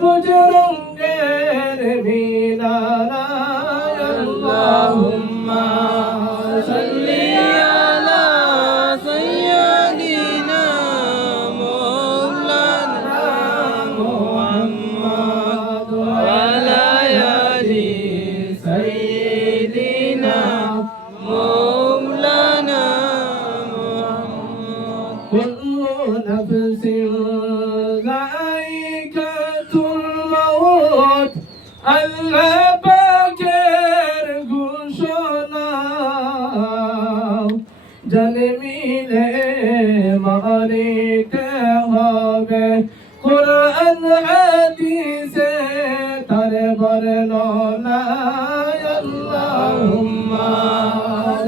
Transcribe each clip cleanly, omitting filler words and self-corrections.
সবুজ রঙের মিনারায় আল্লাহুম্মা সাল্লি আলা সাইয়্যিদিনা মাওলানা মুহাম্মদ ওয়া আলা আলি সাইয়্যিদিনা মাওলানা মুহাম্মদ কুল্লু নাফসিন যায়িকাতুল মাউত আল্লাহ পাকের ঘোষণা জানে মিলে মারিতে হবে কুরআন হাদিসে তার বর্ণনা আল্লাহুম্মা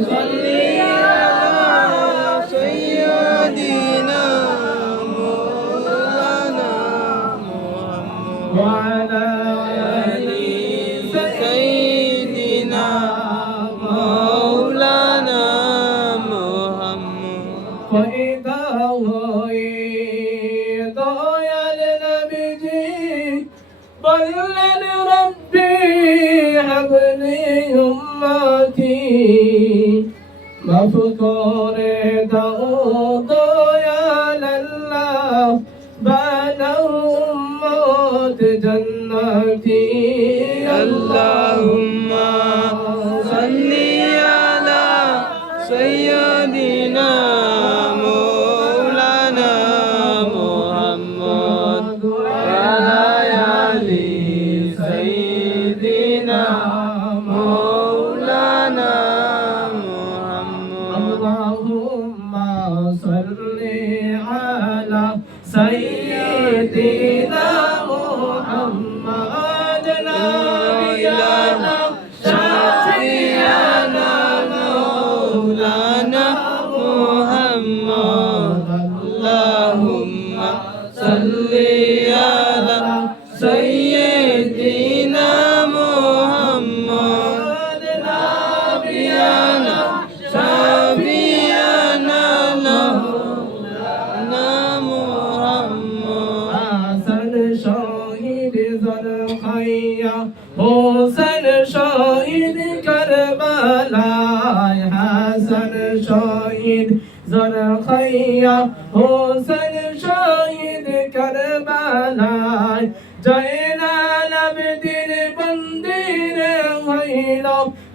সাল্লি আলা সাইয়্যিদিনা মাওলানা মুহাম্মদ ওয়া আলা আলি সাইয়্যিদিনা মাওলানা মুহাম্মদ ফায়দা হয়ে দয়াল নবীজি বললেন রব্বি হাবলি উম্মতি মাফ করে দাও দয়াল আল্লাহ বানাও উম্মত জান্নাতি আল্লাহুম্মা সাল্লি আলা সাইয়্যিদিনা মাওলানা মুহাম্মদ ওয়া আলা আলি সাইয়্যিদিনা মাওলানা মুহাম্মদ আল্লাহুম্মা সাল্লি আলা সাইয়্যিদিনা মুহাম্মদ নাবিয়ানা শাফিয়ানা মাওলানা মুহাম্মদ আল্লাহুম্মা সাল্লি আলা সাইয়্যিদিনা মুহাম্মদ নাবিয়ানা শাফিয়ানা মাওলানা মুহাম্মদ হাসান শহীদ জরখাইয়া হোসেন শহীদ কারবালায় হাসান শহীদ জরখাইয়া হোসেন শহীদ কারবালায় জয়নাল আবেদিন বন্দিরে হইল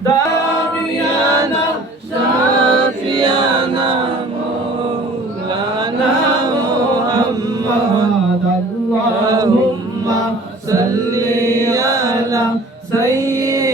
দাবিয়ানা শাফিয়ানা মাওলানা মুহাম্মদ আল্লাহুম্মা সাল্লি আলা সাইয়্যিদিনা